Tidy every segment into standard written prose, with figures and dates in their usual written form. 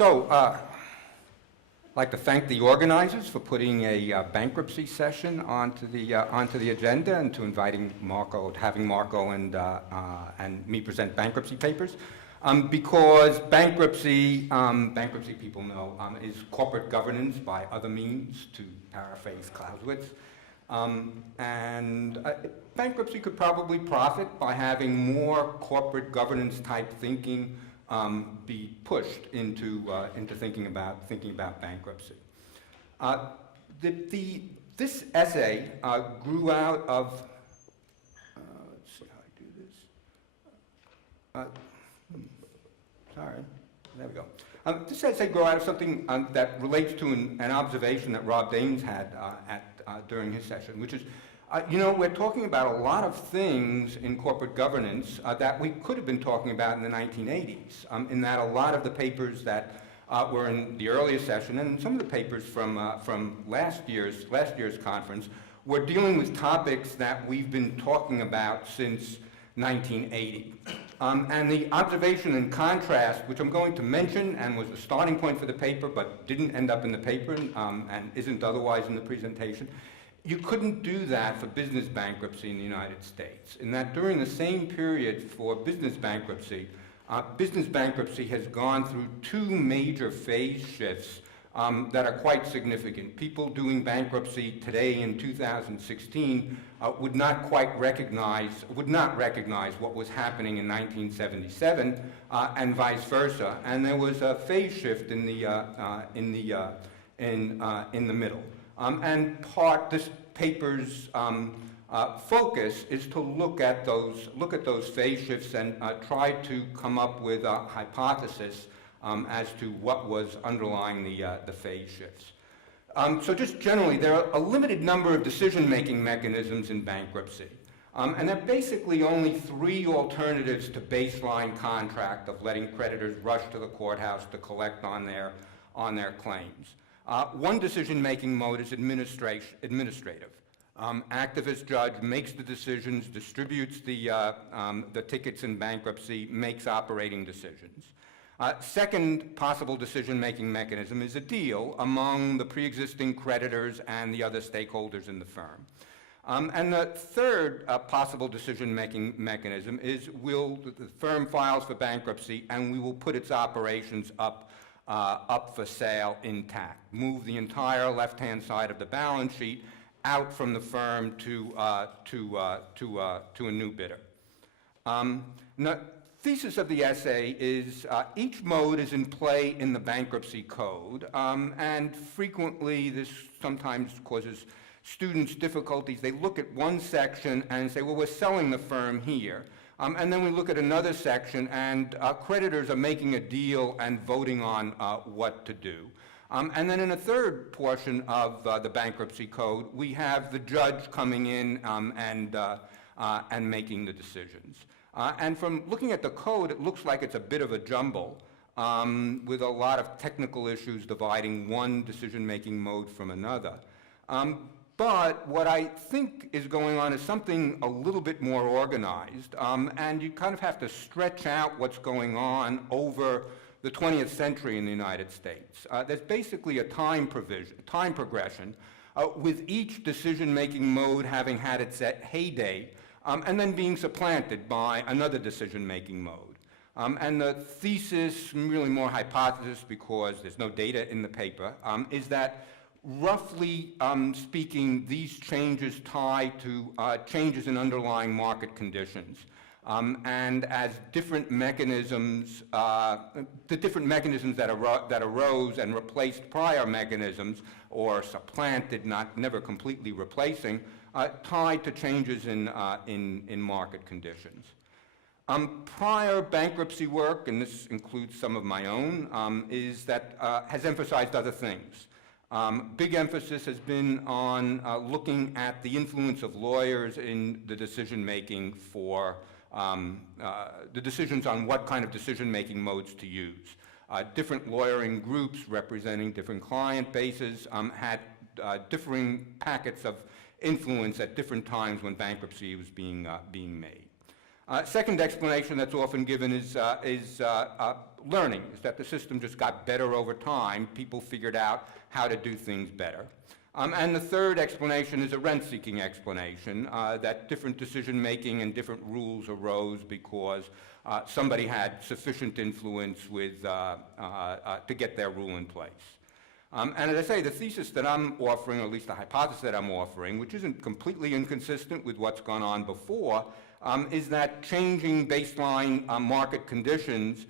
I'd like to thank the organizers for putting a bankruptcy session onto the agenda and to having Marco and me present bankruptcy papers. Because bankruptcy people know, is corporate governance by other means, to paraphrase Clausewitz. Bankruptcy could probably profit by having more corporate governance type thinking be pushed into thinking about bankruptcy. This essay grew out of. Let's see how I do this. Sorry, there we go. This essay grew out of something that relates to an observation that Rob Daines had during his session, which is, we're talking about a lot of things in corporate governance that we could have been talking about in the 1980s, in that a lot of the papers that were in the earlier session and some of the papers from last year's conference were dealing with topics that we've been talking about since 1980. And the observation and contrast, which I'm going to mention and was the starting point for the paper but didn't end up in the paper and isn't otherwise in the presentation, you couldn't do that for business bankruptcy in the United States. In that during the same period for business bankruptcy has gone through two major phase shifts that are quite significant. People doing bankruptcy today in 2016 would not recognize what was happening in 1977 and vice versa. And there was a phase shift in the middle. This paper's focus is to look at those phase shifts and try to come up with a hypothesis as to what was underlying the phase shifts. So just generally, there are a limited number of decision-making mechanisms in bankruptcy. And there are basically only three alternatives to baseline contract of letting creditors rush to the courthouse to collect on their claims. One decision-making mode is administrative. Activist judge makes the decisions, distributes the tickets in bankruptcy, makes operating decisions. Second possible decision-making mechanism is a deal among the pre-existing creditors and the other stakeholders in the firm. And the third possible decision-making mechanism is the firm files for bankruptcy and we will put its operations up for sale intact. Move the entire left-hand side of the balance sheet out from the firm to a new bidder. Now, thesis of the essay is each mode is in play in the bankruptcy code, and frequently this sometimes causes students difficulties. They look at one section and say, well, we're selling the firm here. And then we look at another section and creditors are making a deal and voting on what to do. And then in a third portion of the bankruptcy code, we have the judge coming in and making the decisions. And from looking at the code, it looks like it's a bit of a jumble with a lot of technical issues dividing one decision-making mode from another. But what I think is going on is something a little bit more organized, and you kind of have to stretch out what's going on over the 20th century in the United States. There's basically a time progression, with each decision-making mode having had its heyday, and then being supplanted by another decision-making mode. And the thesis, really more hypothesis because there's no data in the paper, is that roughly speaking, these changes tie to changes in underlying market conditions. And as different mechanisms, the different mechanisms that arose and replaced prior mechanisms, or supplanted, never completely replacing, tied to changes in market conditions. Prior bankruptcy work, and this includes some of my own, has emphasized other things. Big emphasis has been on looking at the influence of lawyers in the decision-making for the decisions on what kind of decision-making modes to use. Different lawyering groups representing different client bases had differing packets of influence at different times when bankruptcy was being made. Second explanation that's often given is learning, is that the system just got better over time. People figured out how to do things better. And the third explanation is a rent-seeking explanation, that different decision-making and different rules arose because somebody had sufficient influence with, to get their rule in place. And as I say, the thesis that I'm offering, or at least the hypothesis that I'm offering, which isn't completely inconsistent with what's gone on before, is that changing baseline market conditions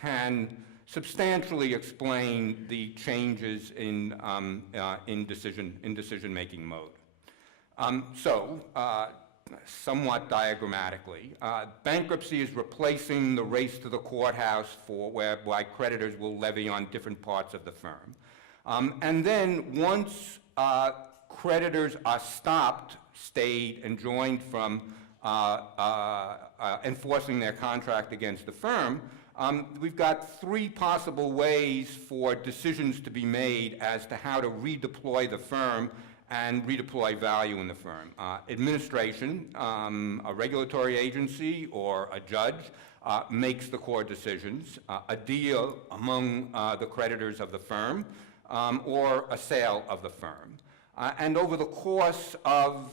can substantially explain the changes in decision-making mode. Somewhat diagrammatically, bankruptcy is replacing the race to the courthouse whereby creditors will levy on different parts of the firm. And then once creditors are stopped, stayed, enjoined from enforcing their contract against the firm, we've got three possible ways for decisions to be made as to how to redeploy the firm and redeploy value in the firm. Administration, a regulatory agency or a judge makes the core decisions, a deal among the creditors of the firm, or a sale of the firm. And over the course of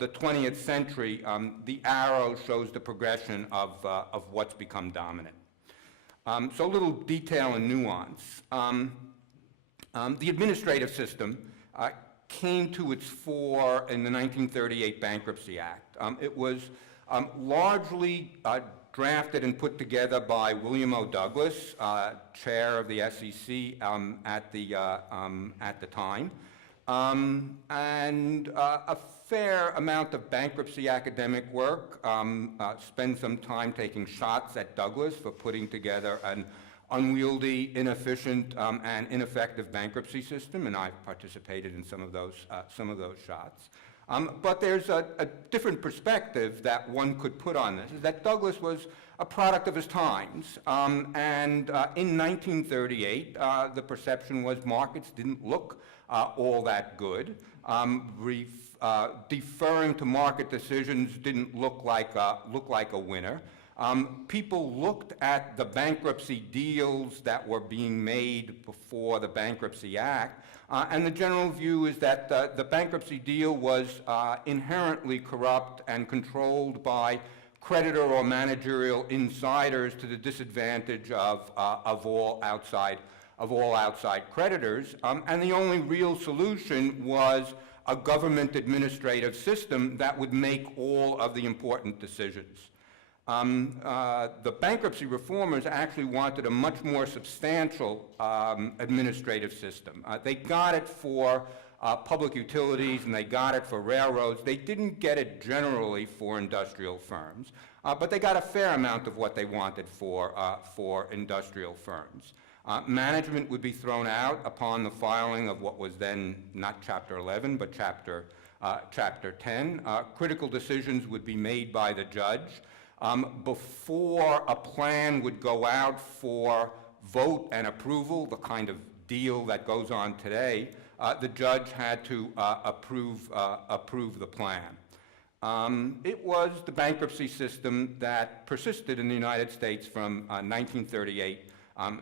the 20th century, the arrow shows the progression of what's become dominant. So a little detail and nuance. The administrative system came to its fore in the 1938 Bankruptcy Act. It was largely drafted and put together by William O. Douglas, chair of the SEC at the time, and a fair amount of bankruptcy academic work. Spend some time taking shots at Douglas for putting together an unwieldy, inefficient, and ineffective bankruptcy system, and I've participated in some of those shots. But there's a different perspective that one could put on this, is that Douglas was a product of his times, and in 1938, the perception was markets didn't look all that good. Deferring to market decisions didn't look like a winner. People looked at the bankruptcy deals that were being made before the Bankruptcy Act, and the general view is that the bankruptcy deal was inherently corrupt and controlled by creditor or managerial insiders to the disadvantage of all outside creditors, and the only real solution was a government administrative system that would make all of the important decisions. The bankruptcy reformers actually wanted a much more substantial administrative system. They got it for public utilities and they got it for railroads. They didn't get it generally for industrial firms, but they got a fair amount of what they wanted for industrial firms. Management would be thrown out upon the filing of what was then not Chapter 11, but Chapter 10. Critical decisions would be made by the judge. Before a plan would go out for vote and approval, the kind of deal that goes on today, the judge had to approve the plan. It was the bankruptcy system that persisted in the United States from 1938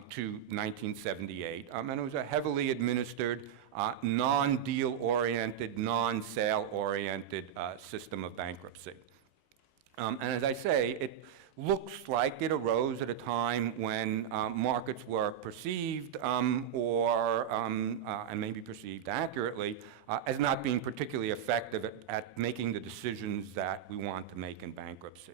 to 1978, and it was a heavily administered, non-deal-oriented, non-sale-oriented system of bankruptcy. And as I say, it looks like it arose at a time when markets were perceived and maybe perceived accurately as not being particularly effective at making the decisions that we want to make in bankruptcy.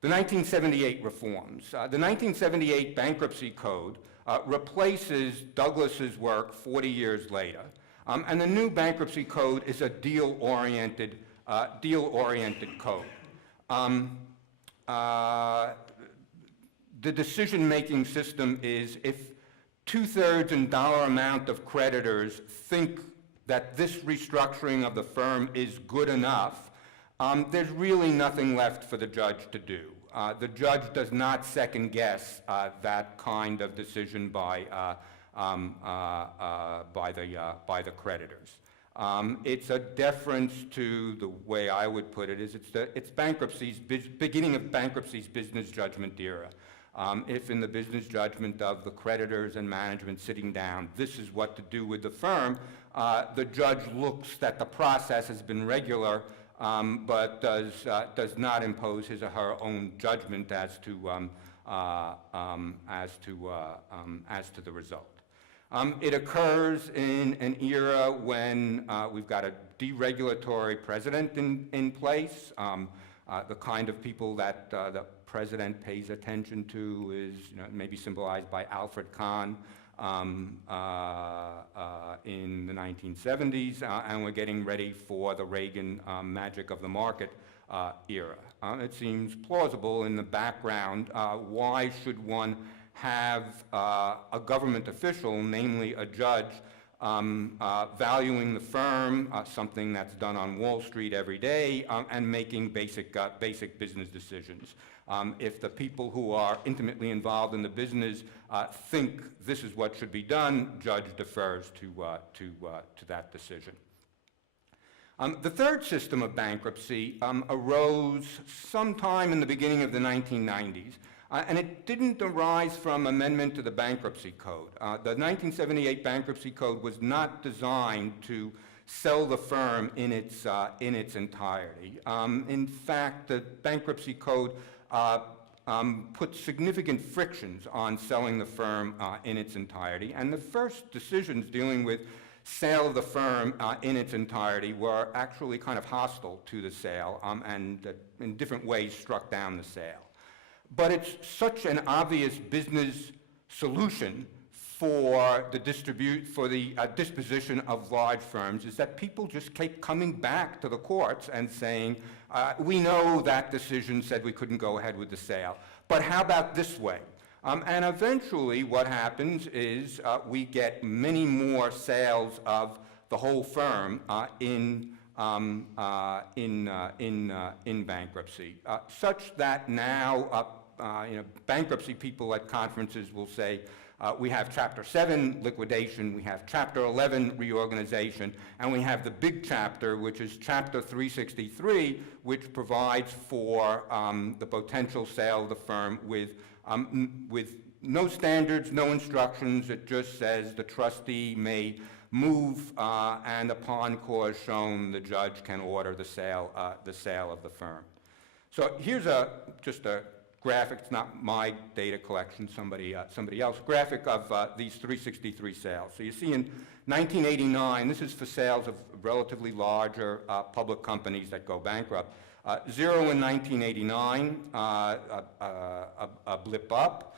The 1978 reforms. The 1978 Bankruptcy Code replaces Douglas's work 40 years later, and the new Bankruptcy Code is a deal-oriented code. The decision-making system is if 2/3 in dollar amount of creditors think that this restructuring of the firm is good enough, there's really nothing left for the judge to do. The judge does not second-guess that kind of decision by the creditors. It's a deference to, the way I would put it, is it's bankruptcy's, beginning of bankruptcy's business judgment era. If in the business judgment of the creditors and management sitting down, this is what to do with the firm, the judge looks that the process has been regular, but does not impose his or her own judgment as to the result. It occurs in an era when we've got a deregulatory president in place. The kind of people that the president pays attention to is, maybe symbolized by Alfred Kahn in the 1970s, and we're getting ready for the Reagan magic of the market era. It seems plausible in the background. Why should one have a government official, namely a judge, valuing the firm, something that's done on Wall Street every day, and making basic business decisions? If the people who are intimately involved in the business think this is what should be done, judge defers to that decision. The third system of bankruptcy arose sometime in the beginning of the 1990s. And it didn't arise from amendment to the Bankruptcy Code. The 1978 Bankruptcy Code was not designed to sell the firm in its entirety. In fact, the Bankruptcy Code put significant frictions on selling the firm in its entirety, and the first decisions dealing with sale of the firm in its entirety were actually kind of hostile to the sale, and in different ways struck down the sale. But it's such an obvious business solution for the disposition of large firms, is that people just keep coming back to the courts and saying, we know that decision said we couldn't go ahead with the sale, but how about this way? And eventually what happens is we get many more sales of the whole firm in bankruptcy, such that now bankruptcy people at conferences will say, we have Chapter 7 liquidation, we have Chapter 11 reorganization, and we have the big chapter, which is Chapter 363, which provides for the potential sale of the firm with no standards, no instructions. It just says the trustee may move, and upon cause shown, the judge can order the sale of the firm. So here's just a graphic. It's not my data collection, somebody else. Graphic of these 363 sales. So you see in 1989, this is for sales of relatively larger public companies that go bankrupt. Zero in 1989, a blip up,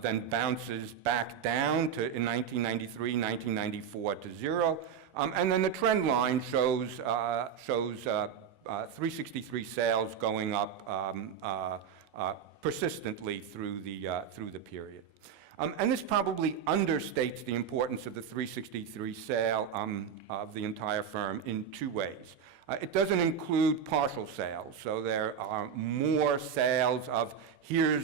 then bounces back down to in 1993, 1994 to zero, and then the trend line shows 363 sales going up persistently through the period. And this probably understates the importance of the 363 sale of the entire firm in two ways. It doesn't include partial sales, so there are more sales of here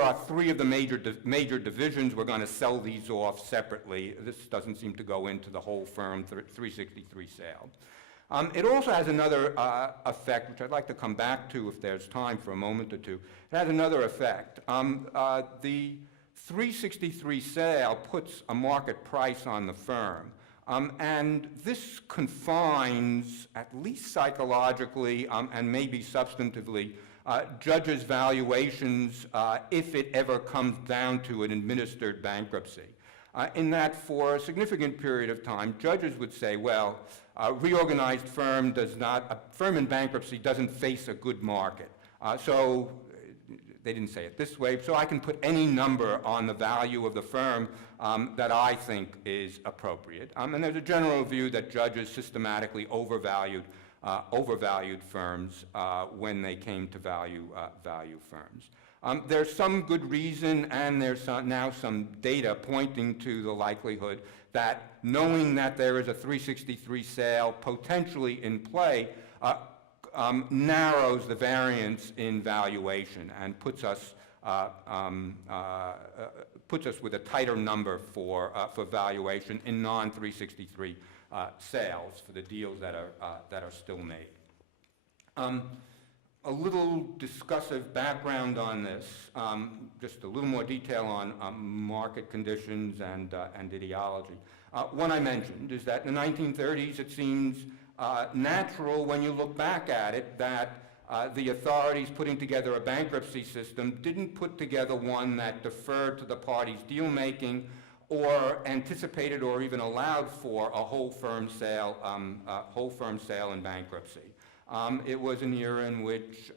are three of the major divisions, we're going to sell these off separately. This doesn't seem to go into the whole firm 363 sale. It also has another effect, which I'd like to come back to if there's time for a moment or two. It has another effect. The 363 sale puts a market price on the firm, and this confines, at least psychologically and maybe substantively, judges' valuations if it ever comes down to an administered bankruptcy. In that, for a significant period of time, judges would say, well, a reorganized firm a firm in bankruptcy doesn't face a good market. So they didn't say it this way, so I can put any number on the value of the firm that I think is appropriate. And there's a general view that judges systematically overvalued firms when they came to value firms. There's some good reason, and there's now some data pointing to the likelihood that knowing that there is a 363 sale potentially in play narrows the variance in valuation and puts us puts us with a tighter number for valuation in non-363 sales for the deals that are still made. A little discussive background on this, just a little more detail on market conditions and ideology. One I mentioned is that in the 1930s it seems natural when you look back at it that the authorities putting together a bankruptcy system didn't put together one that deferred to the parties' deal making or anticipated or even allowed for a whole firm sale in bankruptcy. It was an era in which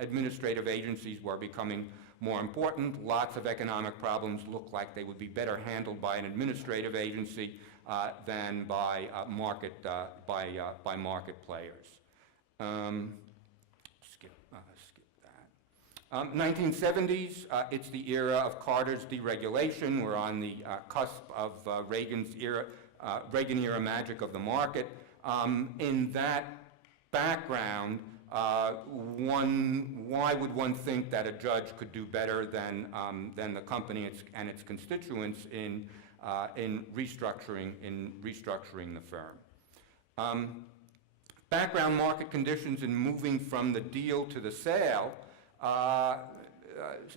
administrative agencies were becoming more important. Lots of economic problems looked like they would be better handled by an administrative agency than by market players. Skip that. 1970s, it's the era of Carter's deregulation. We're on the cusp of Reagan era magic of the market. In that background, why would one think that a judge could do better than the company and its constituents in restructuring the firm? Background market conditions in moving from the deal to the sale,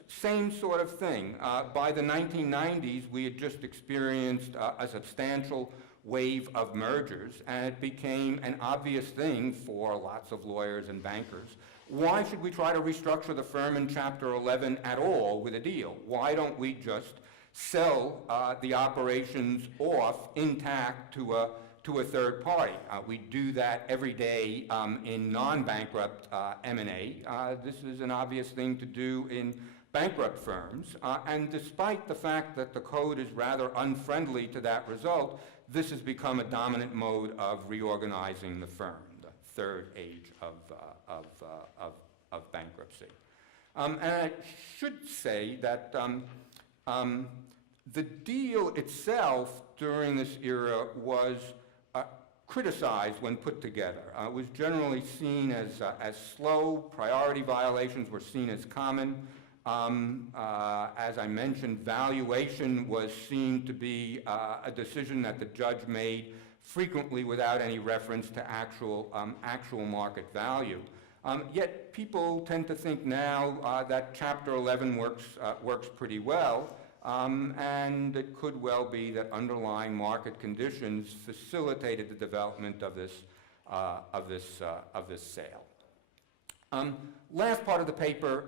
same sort of thing. By the 1990s, we had just experienced a substantial wave of mergers, and it became an obvious thing for lots of lawyers and bankers. Why should we try to restructure the firm in Chapter 11 at all with a deal? Why don't we just sell the operations off intact to a third party? We do that every day in non-bankrupt M&A. This is an obvious thing to do in bankrupt firms, and despite the fact that the code is rather unfriendly to that result, this has become a dominant mode of reorganizing the firm, the third age of bankruptcy. And I should say that the deal itself during this era was criticized when put together. It was generally seen as slow. Priority violations were seen as common. As I mentioned, valuation was seen to be a decision that the judge made frequently without any reference to actual market value. Yet people tend to think now that Chapter 11 works pretty well, and it could well be that underlying market conditions facilitated the development of this sale. Last part of the paper,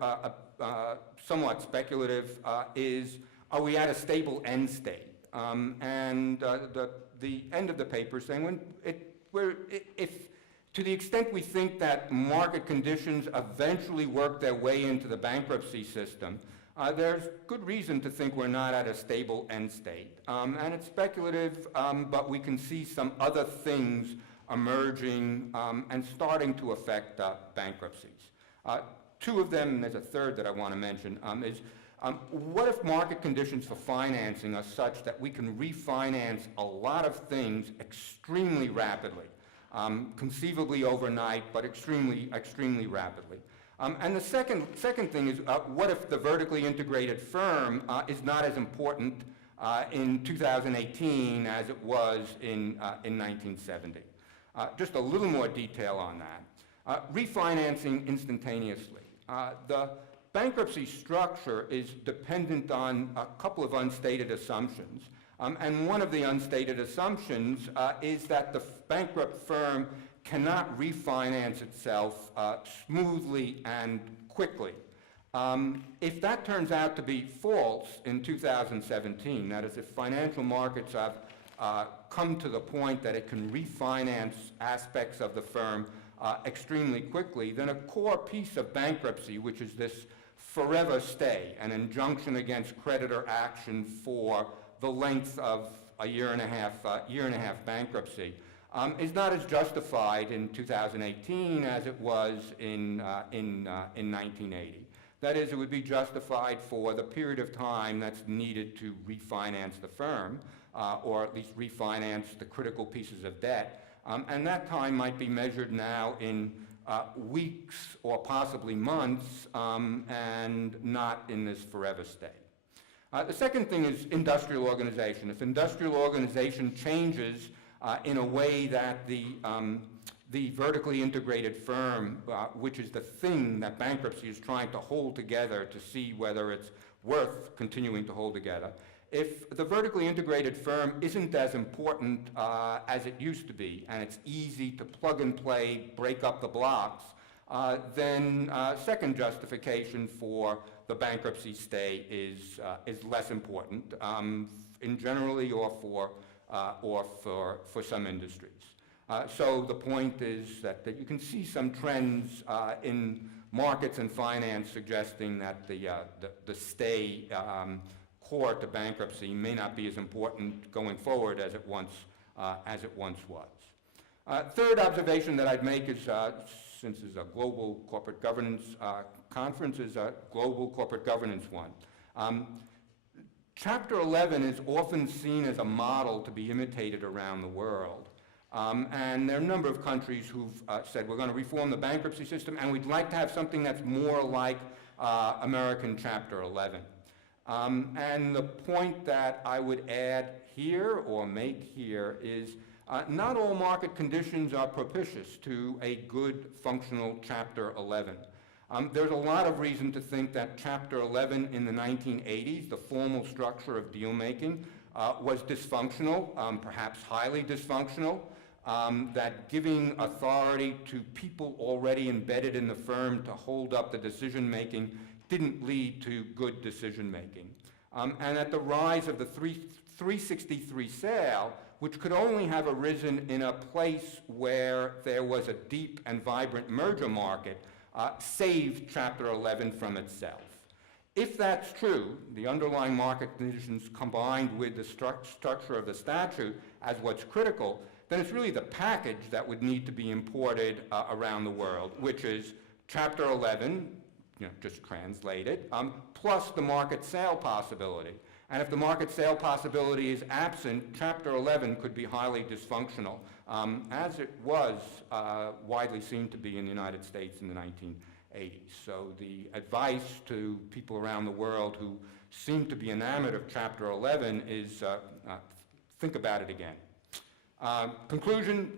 somewhat speculative, is, are we at a stable end state? And the end of the paper is saying, to the extent we think that market conditions eventually work their way into the bankruptcy system, there's good reason to think we're not at a stable end state. And it's speculative, but we can see some other things emerging and starting to affect bankruptcies. Two of them, and there's a third that I want to mention, is what if market conditions for financing are such that we can refinance a lot of things extremely rapidly, conceivably overnight, but extremely rapidly. And the second thing is, what if the vertically integrated firm is not as important in 2018 as it was in 1970? Just a little more detail on that. Refinancing instantaneously. The bankruptcy structure is dependent on a couple of unstated assumptions. And one of the unstated assumptions is that the bankrupt firm cannot refinance itself smoothly and quickly. If that turns out to be false in 2017, that is, if financial markets have come to the point that it can refinance aspects of the firm extremely quickly, then a core piece of bankruptcy, which is this forever stay, an injunction against creditor action for the length of a year and a half bankruptcy, is not as justified in 2018 as it was in 1980. That is, it would be justified for the period of time that's needed to refinance the firm, or at least refinance the critical pieces of debt. And that time might be measured now in weeks or possibly months, and not in this forever state. The second thing is industrial organization. If industrial organization changes in a way that the vertically integrated firm, which is the thing that bankruptcy is trying to hold together to see whether it's worth continuing to hold together, if the vertically integrated firm isn't as important as it used to be, and it's easy to plug and play, break up the blocks, then second justification for the bankruptcy stay is less important, in generally or for some industries. So the point is that you can see some trends in markets and finance suggesting that the stay core to bankruptcy may not be as important going forward as it once was. Third observation that I'd make is, since it's a global corporate governance conference, is a global corporate governance one. Chapter 11 is often seen as a model to be imitated around the world. And there are a number of countries who've said, we're going to reform the bankruptcy system, and we'd like to have something that's more like American Chapter 11. And the point that I would add here or make here is not all market conditions are propitious to a good functional Chapter 11. There's a lot of reason to think that Chapter 11 in the 1980s, the formal structure of deal-making, was dysfunctional, perhaps highly dysfunctional, that giving authority to people already embedded in the firm to hold up the decision-making didn't lead to good decision-making. And at the rise of the 363 sale, which could only have arisen in a place where there was a deep and vibrant merger market, saved Chapter 11 from itself. If that's true, the underlying market conditions combined with the structure of the statute as what's critical, then it's really the package that would need to be imported around the world, which is Chapter 11, just translated, plus the market sale possibility. And if the market sale possibility is absent, Chapter 11 could be highly dysfunctional, as it was widely seen to be in the United States in the 1980s. So the advice to people around the world who seem to be enamored of Chapter 11 is think about it again. Conclusion,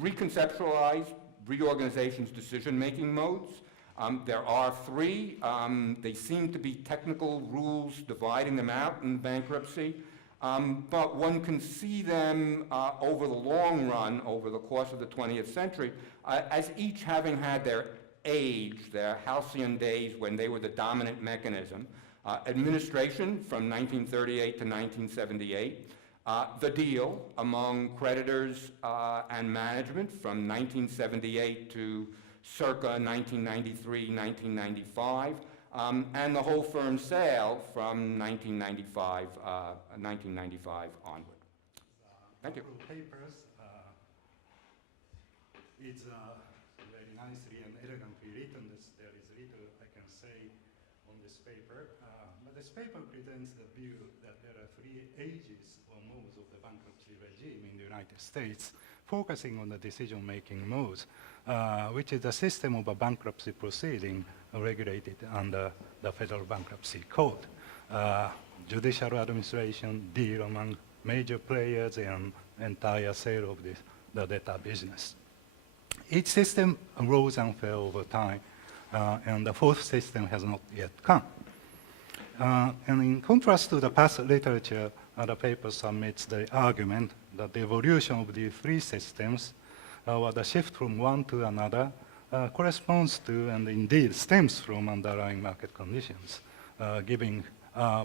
reconceptualize reorganization's decision-making modes. There are three. They seem to be technical rules dividing them out in bankruptcy, but one can see them over the long run, over the course of the 20th century, as each having had their age, their halcyon days when they were the dominant mechanism. Administration from 1938 to 1978. The deal among creditors and management from 1978 to circa 1993, 1995, and the whole firm sale from 1995 onward. Thank you. Papers, it's very nicely and elegantly written. There is little I can say on this paper, but this paper presents the view that there are three ages or modes of the bankruptcy regime in the United States, focusing on the decision-making modes, which is the system of a bankruptcy proceeding regulated under the Federal Bankruptcy Code. Judicial administration, deal among major players, and entire sale of the debtor business. Each system rose and fell over time, and the fourth system has not yet come. And in contrast to the past literature, the paper submits the argument that the evolution of the three systems, or the shift from one to another, corresponds to and indeed stems from underlying market conditions. Giving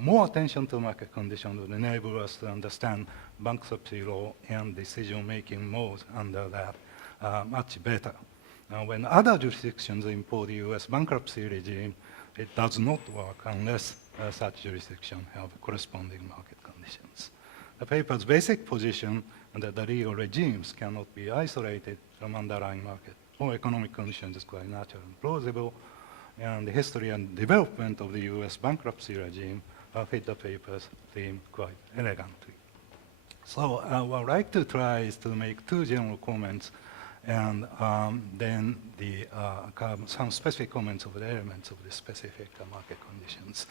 more attention to market conditions would enable us to understand bankruptcy law and decision-making modes under that much better. When other jurisdictions impose the US bankruptcy regime, it does not work unless such jurisdictions have corresponding market conditions. The paper's basic position that the legal regimes cannot be isolated from underlying market or economic conditions is quite natural and plausible, and the history and development of the US bankruptcy regime fit the paper's theme quite elegantly. So what I'd like to try is to make two general comments and then some specific comments of the elements of the specific market conditions.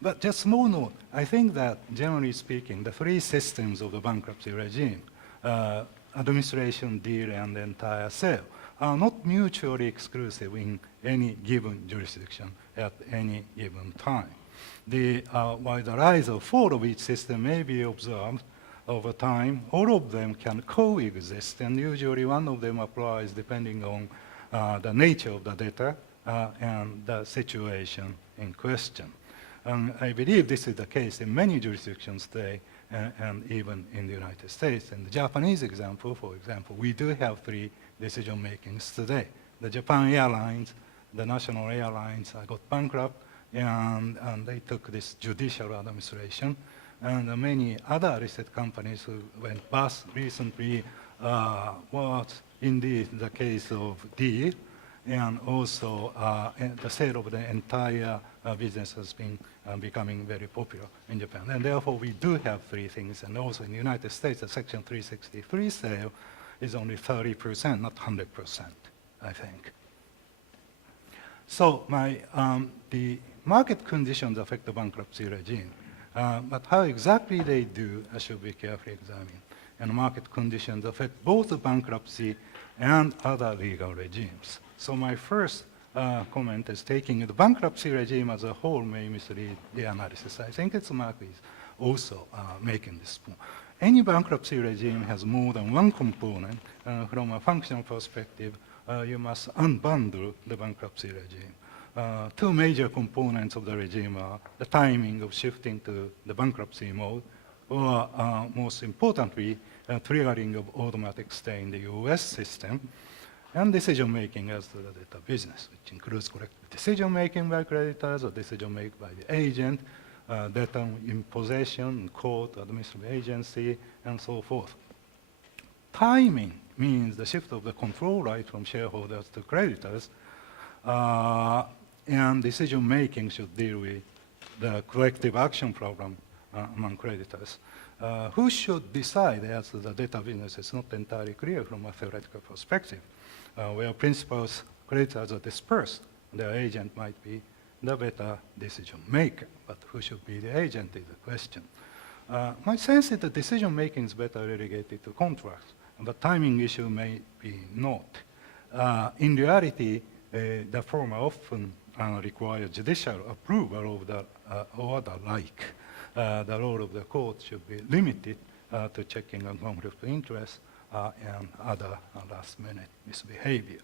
But just small note, I think that generally speaking, the three systems of the bankruptcy regime, administration, deal, and entire sale, are not mutually exclusive in any given jurisdiction at any given time. While the rise or fall of each system may be observed over time, all of them can coexist, and usually one of them applies depending on the nature of the data and the situation in question. I believe this is the case in many jurisdictions today, and even in the United States. In the Japanese example, for example, we do have three decision makings today. The Japan Airlines, the national airlines got bankrupt, and they took this judicial administration. And many other listed companies who went bust recently was indeed the case of Deal, and also the sale of the entire business has been becoming very popular in Japan. And therefore, we do have three things. And also in the United States, the Section 363 sale is only 30%, not 100%, I think. So the market conditions affect the bankruptcy regime. But how exactly they do should be carefully examined. And market conditions affect both the bankruptcy and other legal regimes. So my first comment is taking the bankruptcy regime as a whole may mislead the analysis. I think it's Mark is also making this point. Any bankruptcy regime has more than one component. From a functional perspective, you must unbundle the bankruptcy regime. Two major components of the regime are the timing of shifting to the bankruptcy mode, or most importantly, triggering of automatic stay in the US system, and decision-making as to the data business, which includes collective decision-making by creditors or decision-making by the agent, data in possession, court, administrative agency, and so forth. Timing means the shift of the control right from shareholders to creditors, and decision-making should deal with the collective action problem among creditors. Who should decide as to the data business is not entirely clear from a theoretical perspective. Where principals, creditors are dispersed, their agent might be the better decision maker, but who should be the agent is the question. My sense is that decision making is better relegated to contracts, but timing issue may be not. In reality, the former often requires judicial approval of the order like. The role of the court should be limited to checking on conflict of interest and other last-minute misbehavior.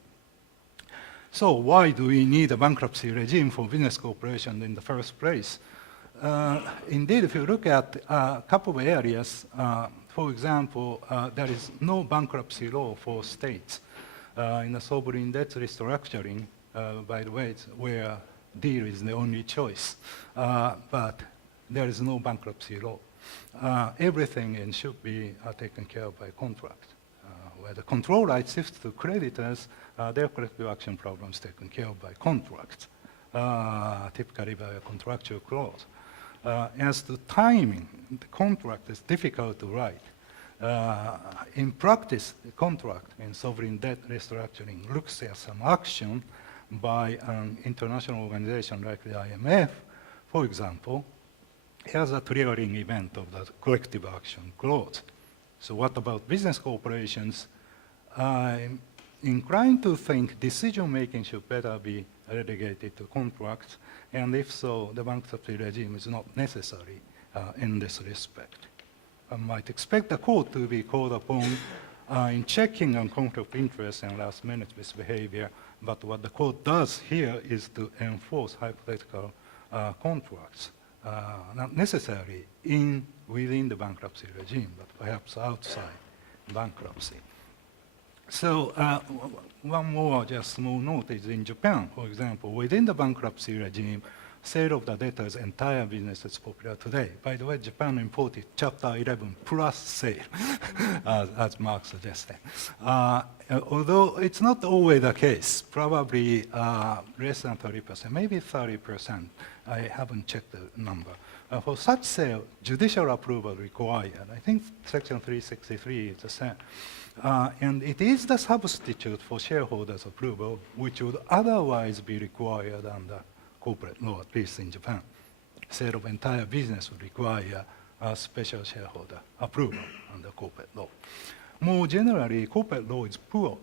So why do we need a bankruptcy regime for business cooperation in the first place? Indeed, if you look at a couple of areas, for example, there is no bankruptcy law for states. In the sovereign debt restructuring, by the way, it's where deal is the only choice. But there is no bankruptcy law. Everything should be taken care of by contract. Where the control right shifts to creditors, their collective action problems taken care of by contracts, typically by a contractual clause. As to timing, the contract is difficult to write. In practice, the contract in sovereign debt restructuring looks at some action by an international organization like the IMF, for example, as a triggering event of the collective action clause. So what about business corporations? I'm inclined to think decision-making should better be relegated to contracts, and if so, the bankruptcy regime is not necessary in this respect. I might expect the court to be called upon in checking on conflict of interest and last-minute misbehavior, but what the court does here is to enforce hypothetical contracts, not necessarily within the bankruptcy regime, but perhaps outside bankruptcy. So one more just small note is in Japan, for example, within the bankruptcy regime, sale of the debtor's entire business is popular today. By the way, Japan imported Chapter 11 plus sale, as Mark suggested. Although it's not always the case, probably less than 30%, maybe 30%. I haven't checked the number. For such sale, judicial approval required. I think Section 363 is the same. And it is the substitute for shareholders' approval, which would otherwise be required under corporate law, at least in Japan. Sale of entire business would require a special shareholder approval under corporate law. More generally, corporate law is poor,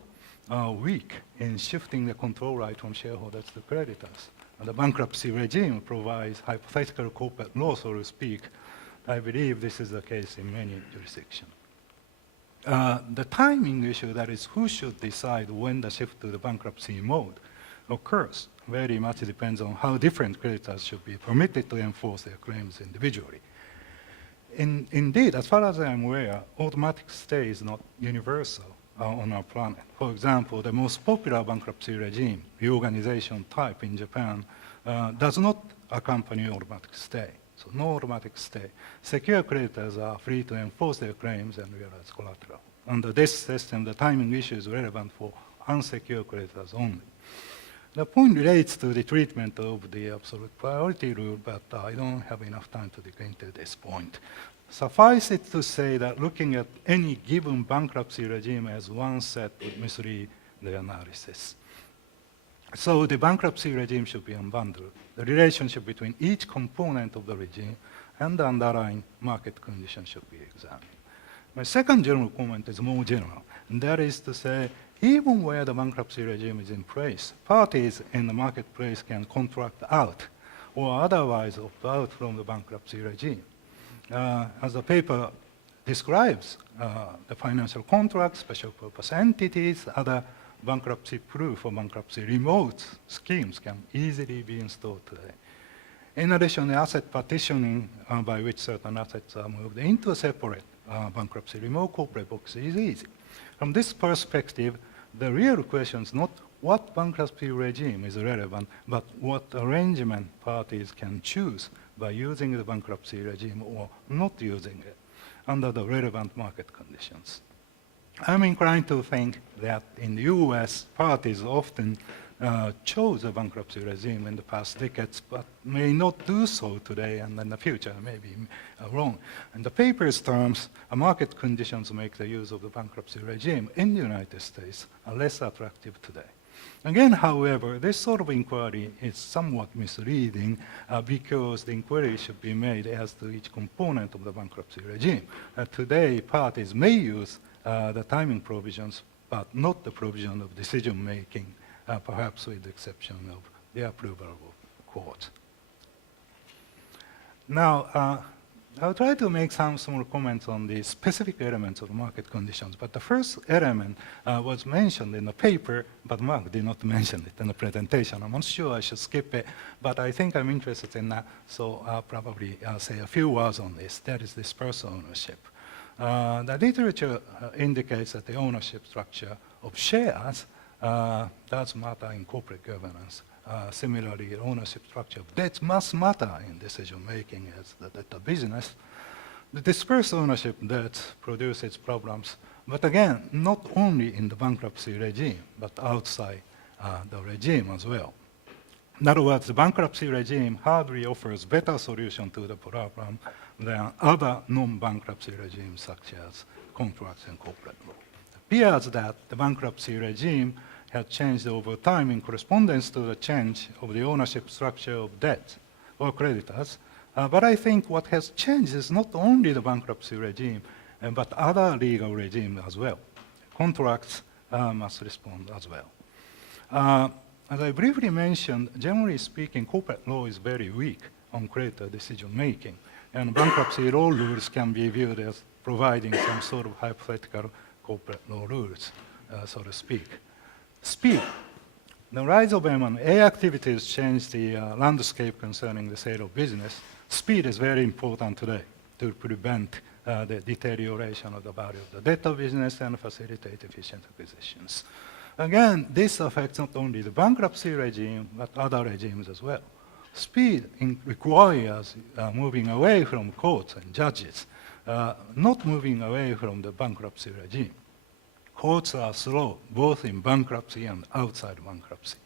weak in shifting the control right from shareholders to creditors. And the bankruptcy regime provides hypothetical corporate law, so to speak. I believe this is the case in many jurisdictions. The timing issue, that is, who should decide when the shift to the bankruptcy mode occurs, very much depends on how different creditors should be permitted to enforce their claims individually. Indeed, as far as I'm aware, automatic stay is not universal on our planet. For example, the most popular bankruptcy regime, reorganization type in Japan, does not accompany automatic stay. So no automatic stay. Secure creditors are free to enforce their claims and realize collateral. Under this system, the timing issue is relevant for unsecured creditors only. The point relates to the treatment of the absolute priority rule, but I don't have enough time to dig into this point. Suffice it to say that looking at any given bankruptcy regime as one set would mislead the analysis. So the bankruptcy regime should be unbundled. The relationship between each component of the regime and the underlying market conditions should be examined. My second general comment is more general, and that is to say, even where the bankruptcy regime is in place, parties in the marketplace can contract out or otherwise opt out from the bankruptcy regime. As the paper describes, the financial contracts, special purpose entities, other bankruptcy-proof or bankruptcy-remote schemes can easily be installed today. In addition, the asset partitioning by which certain assets are moved into a separate bankruptcy remote corporate box is easy. From this perspective, the real question is not what bankruptcy regime is relevant, but what arrangement parties can choose by using the bankruptcy regime or not using it under the relevant market conditions. I'm inclined to think that in the US, parties often chose a bankruptcy regime in the past decades, but may not do so today and in the future, maybe wrong. In the paper's terms, market conditions make the use of the bankruptcy regime in the United States less attractive today. Again, however, this sort of inquiry is somewhat misleading because the inquiry should be made as to each component of the bankruptcy regime. Today, parties may use the timing provisions, but not the provision of decision-making, perhaps with the exception of the approval of court. Now, I'll try to make some small comments on the specific elements of market conditions, but the first element was mentioned in the paper, but Mark did not mention it in the presentation. I'm not sure I should skip it, but I think I'm interested in that, so I'll probably say a few words on this. That is dispersal ownership. The literature indicates that the ownership structure of shares does matter in corporate governance. Similarly, the ownership structure of debts must matter in decision-making as the business. The dispersed ownership debt produces problems, but again, not only in the bankruptcy regime, but outside the regime as well. In other words, the bankruptcy regime hardly offers better solution to the problem than other non-bankruptcy regimes such as contracts and corporate law. It appears that the bankruptcy regime has changed over time in correspondence to the change of the ownership structure of debt or creditors. But I think what has changed is not only the bankruptcy regime, but other legal regimes as well. Contracts must respond as well. As I briefly mentioned, generally speaking, corporate law is very weak on creditor decision-making, and bankruptcy law rules can be viewed as providing some sort of hypothetical corporate law rules, so to speak. Speed. The rise of M&A activities changed the landscape concerning the sale of business. Speed is very important today to prevent the deterioration of the value of the debtor business and facilitate efficient acquisitions. Again, this affects not only the bankruptcy regime, but other regimes as well. Speed requires moving away from courts and judges, not moving away from the bankruptcy regime. Courts are slow, both in bankruptcy and outside bankruptcy.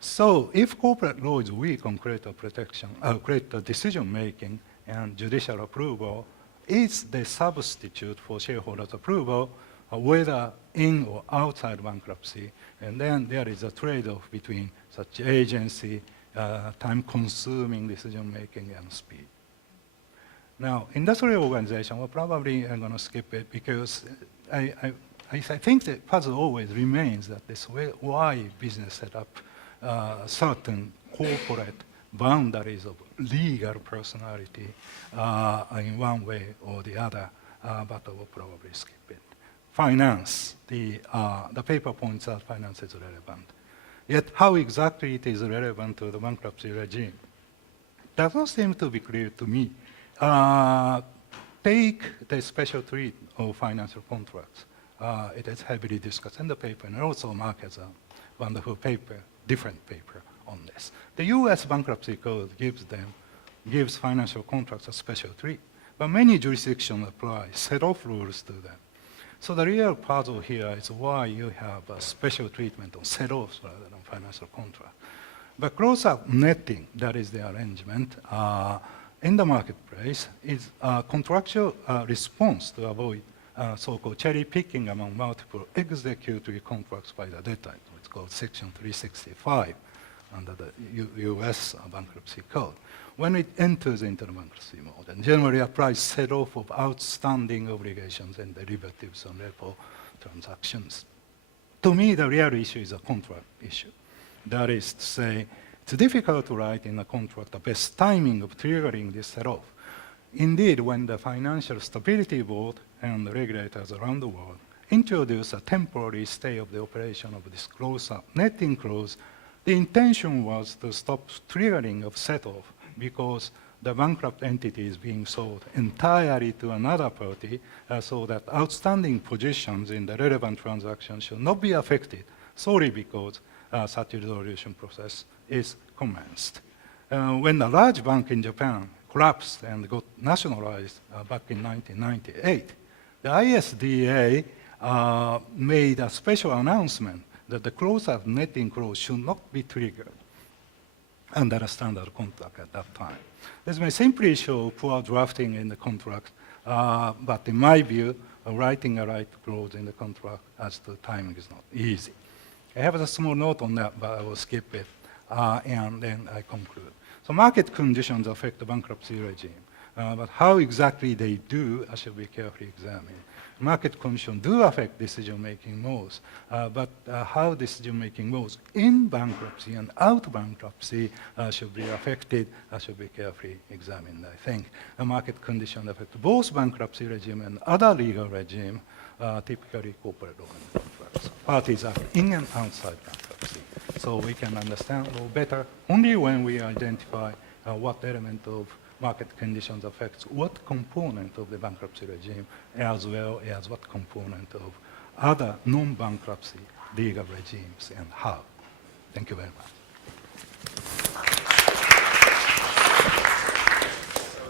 So if corporate law is weak on creditor protection, creditor decision-making and judicial approval, is the substitute for shareholders' approval, whether in or outside bankruptcy, and then there is a trade-off between such agency, time-consuming decision-making, and speed. Now, industrial organization, well, probably I'm going to skip it because I think the puzzle always remains that this why business set up certain corporate boundaries of legal personality in one way or the other, but I will probably skip it. Finance, the paper points out finance is relevant. Yet how exactly it is relevant to the bankruptcy regime does not seem to be clear to me. Take the special treat of financial contracts. It is heavily discussed in the paper, and also Mark has a wonderful paper, different paper on this. The US bankruptcy code gives financial contracts a special treat, but many jurisdictions apply set-off rules to them. So the real puzzle here is why you have a special treatment on set-offs rather than financial contract. But close-up netting, that is the arrangement, in the marketplace is a contractual response to avoid so-called cherry picking among multiple executory contracts by the debtor. It's called Section 365 under the US bankruptcy code. When it enters into the bankruptcy mode, and generally applies set-off of outstanding obligations and derivatives on repo transactions. To me, the real issue is a contract issue. That is to say, it's difficult to write in a contract the best timing of triggering this set-off. Indeed, when the Financial Stability Board and the regulators around the world introduce a temporary stay of the operation of this close-up netting clause, the intention was to stop triggering of set-off because the bankrupt entity is being sold entirely to another party so that outstanding positions in the relevant transaction should not be affected solely because such a resolution process is commenced. When the large bank in Japan collapsed and got nationalized back in 1998, the ISDA made a special announcement that the close-up netting clause should not be triggered under a standard contract at that time. This may simply show poor drafting in the contract, but in my view, writing a right clause in the contract as to timing is not easy. I have a small note on that, but I will skip it, and then I conclude. So market conditions affect the bankruptcy regime, but how exactly they do should be carefully examined. Market conditions do affect decision-making modes, but how decision-making modes in bankruptcy and out of bankruptcy should be affected should be carefully examined, I think. Market conditions affect both bankruptcy regime and other legal regime, typically corporate law and contracts. Parties are in and outside bankruptcy. So we can understand law better only when we identify what element of market conditions affects what component of the bankruptcy regime, as well as what component of other non-bankruptcy legal regimes and how. Thank you very much.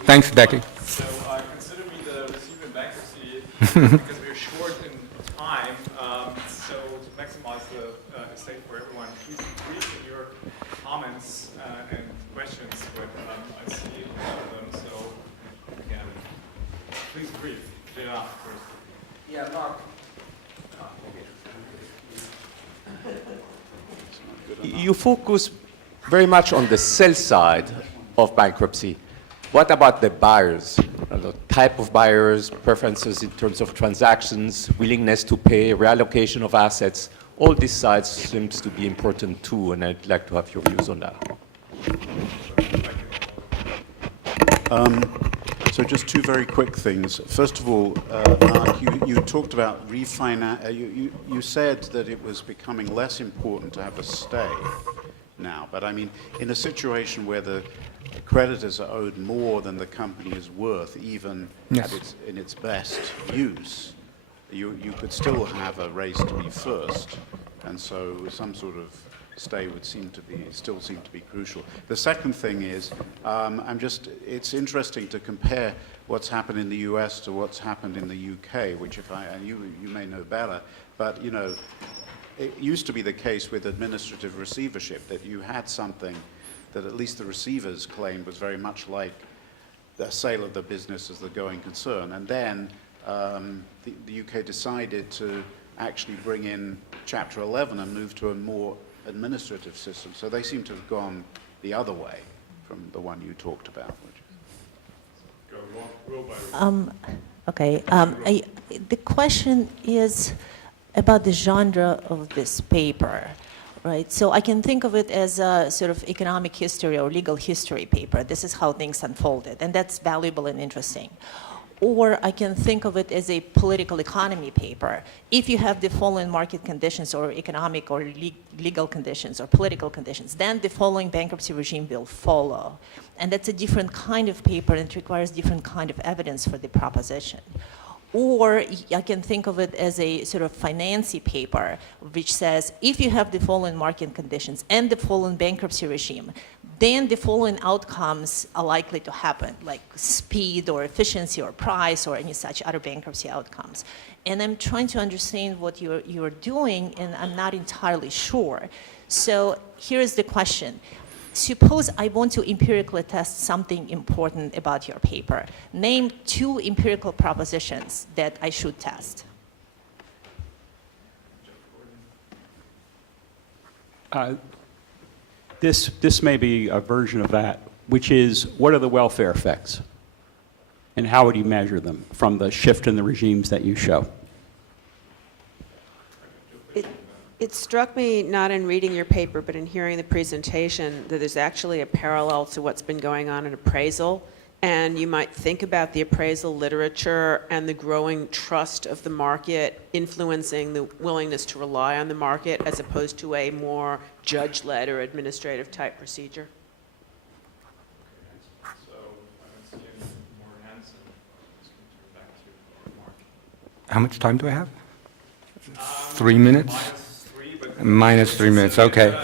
Thanks, Becky. So consider me the receiver in bankruptcy because we're short in time. So to maximize the estate for everyone, please brief in your comments and questions. But I see them. So again, please brief. JR first. Yeah, Mark. You focus very much on the sell side of bankruptcy. What about the buyers? The type of buyers, preferences in terms of transactions, willingness to pay, reallocation of assets, all these sides seems to be important too, and I'd like to have your views on that. So just two very quick things. First of all, Mark, you talked about refinance. You said that it was becoming less important to have a stay now. But I mean, in a situation where the creditors are owed more than the company is worth, even Yes. in its best use, you could still have a race to be first. And so some sort of stay would still seem to be crucial. The second thing is, it's interesting to compare what's happened in the US to what's happened in the UK, which and you may know better, but you know, it used to be the case with administrative receivership that you had something that at least the receivers claimed was very much like the sale of the business as the going concern. And then the UK decided to actually bring in Chapter 11 and move to a more administrative system. So they seem to have gone the other way from the one you talked about. Go rule by rule. Okay. The question is about the genre of this paper, right? So I can think of it as a sort of economic history or legal history paper. This is how things unfolded, and that's valuable and interesting. Or I can think of it as a political economy paper. If you have the following market conditions or economic or legal conditions or political conditions, then the following bankruptcy regime will follow. And that's a different kind of paper and it requires different kind of evidence for the proposition. Or I can think of it as a sort of financy paper, which says, if you have the following market conditions and the following bankruptcy regime, then the following outcomes are likely to happen, like speed or efficiency or price or any such other bankruptcy outcomes. And I'm trying to understand what you're doing, and I'm not entirely sure. So here's the question. Suppose I want to empirically test something important about your paper. Name 2 empirical propositions that I should test. This may be a version of that, which is, what are the welfare effects? And how would you measure them from the shift in the regimes that you show? It struck me, not in reading your paper, but in hearing the presentation, that there's actually a parallel to what's been going on in appraisal. And you might think about the appraisal literature and the growing trust of the market influencing the willingness to rely on the market as opposed to a more judge-led or administrative type procedure. So I'm going to see more hands, and I'm just going to turn back to Mark. How much time do I have? 3 minutes? -3, but Minus 3 minutes, okay.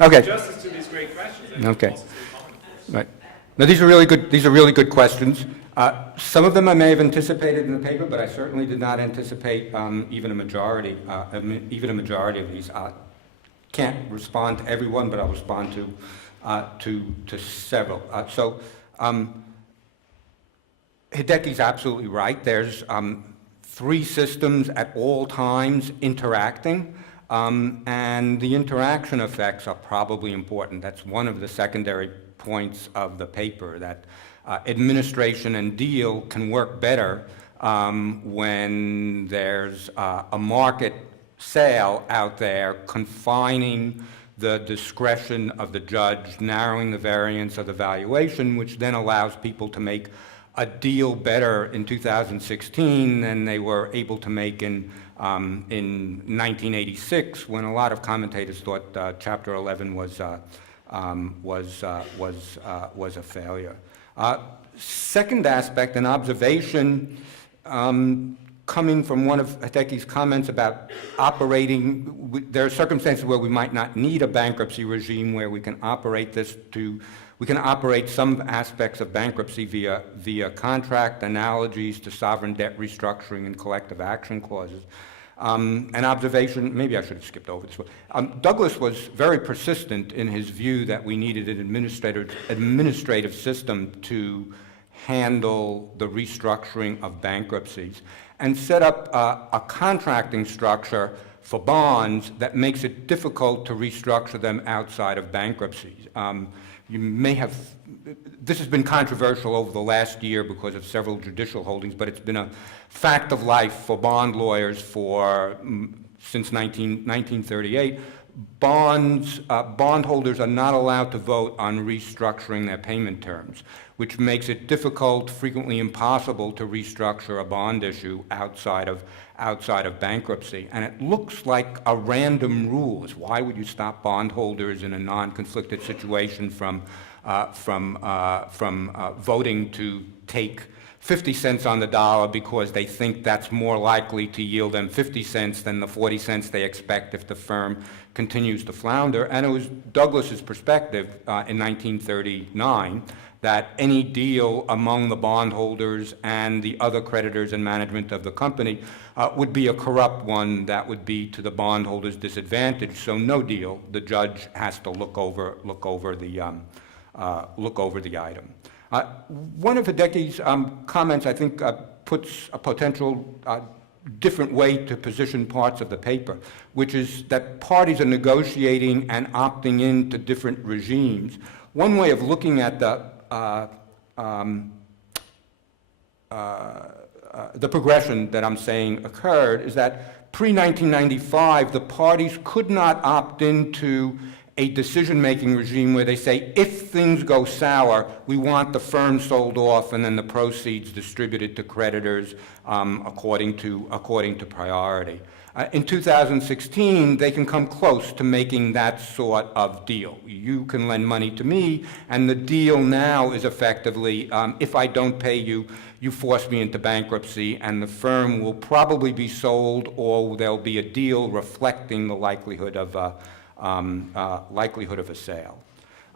Okay. Justice to these great questions. and Okay. also to the commentators. Right. Now, these are really good questions. Some of them I may have anticipated in the paper, but I certainly did not anticipate even a majority of these. Can't respond to everyone, but I'll respond to several. Hideki's absolutely right. There's 3 systems at all times interacting. And the interaction effects are probably important. That's one of the secondary points of the paper, that administration and deal can work better when there's a market sale out there confining the discretion of the judge, narrowing the variance of the valuation, which then allows people to make a deal better in 2016 than they were able to make in 1986, when a lot of commentators thought Chapter 11 was a failure. Second aspect, an observation coming from one of Hideki's comments about operating. There are circumstances where we might not need a bankruptcy regime, where we can operate we can operate some aspects of bankruptcy via contract, analogies to sovereign debt restructuring and collective action clauses. An observation, maybe I should have skipped over this one. Douglas was very persistent in his view that we needed an administrative system to handle the restructuring of bankruptcies, and set up a contracting structure for bonds that makes it difficult to restructure them outside of bankruptcies. You may have, this has been controversial over the last year because of several judicial holdings, but it's been a fact of life for bond lawyers since 1938. Bondholders are not allowed to vote on restructuring their payment terms, which makes it difficult, frequently impossible, to restructure a bond issue outside of bankruptcy. And it looks like a random rule. Why would you stop bondholders in a non-conflicted situation from voting to take 50 cents on the dollar because they think that's more likely to yield them 50 cents than the 40 cents they expect if the firm continues to flounder. And it was Douglas's perspective in 1939 that any deal among the bondholders and the other creditors and management of the company would be a corrupt one that would be to the bondholders' disadvantage. So no deal. The judge has to look over the item. One of Hideki's comments, I think, puts a potential different way to position parts of the paper, which is that parties are negotiating and opting into different regimes. One way of looking at the progression that I'm saying occurred is that pre-1995, the parties could not opt into a decision-making regime where they say, if things go sour, we want the firm sold off and then the proceeds distributed to creditors according to priority. In 2016, they can come close to making that sort of deal. You can lend money to me, and the deal now is effectively, if I don't pay you, you force me into bankruptcy, and the firm will probably be sold, or there'll be a deal reflecting the likelihood of a sale.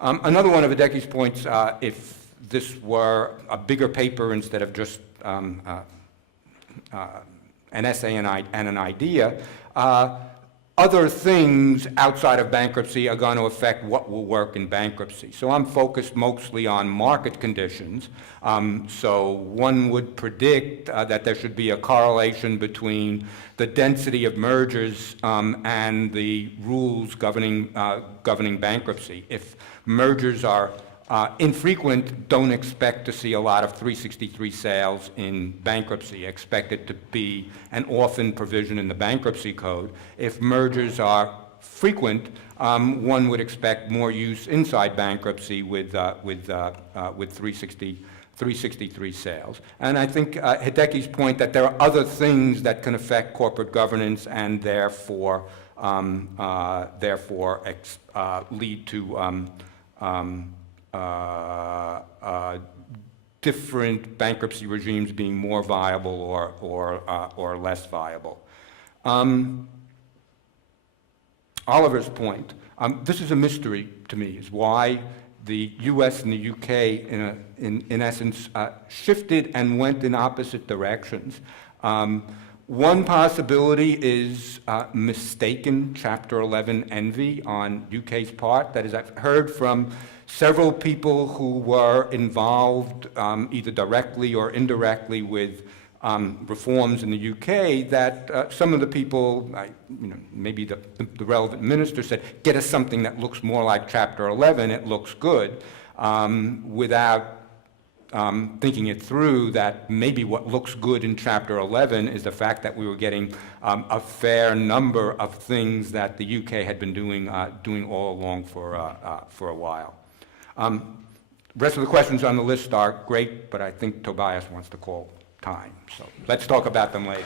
Another one of Hideki's points, if this were a bigger paper instead of just an essay and an idea, other things outside of bankruptcy are going to affect what will work in bankruptcy. So I'm focused mostly on market conditions. So one would predict that there should be a correlation between the density of mergers and the rules governing bankruptcy. If mergers are infrequent, don't expect to see a lot of 363 sales in bankruptcy. Expect it to be an orphan provision in the bankruptcy code. If mergers are frequent, one would expect more use inside bankruptcy with 363 sales. And I think Hideki's point that there are other things that can affect corporate governance and therefore lead to different bankruptcy regimes being more viable or less viable. Oliver's point, this is a mystery to me, is why the U.S. and the UK, in essence, shifted and went in opposite directions. One possibility is mistaken Chapter 11 envy on UK's part. That is, I've heard from several people who were involved either directly or indirectly with reforms in the UK that some of the people, maybe the relevant minister said, get us something that looks more like Chapter 11, it looks good, without thinking it through that maybe what looks good in Chapter 11 is the fact that we were getting a fair number of things that the UK had been doing all along for a while. Rest of the questions on the list are great, but I think Tobias wants to call time. So let's talk about them later.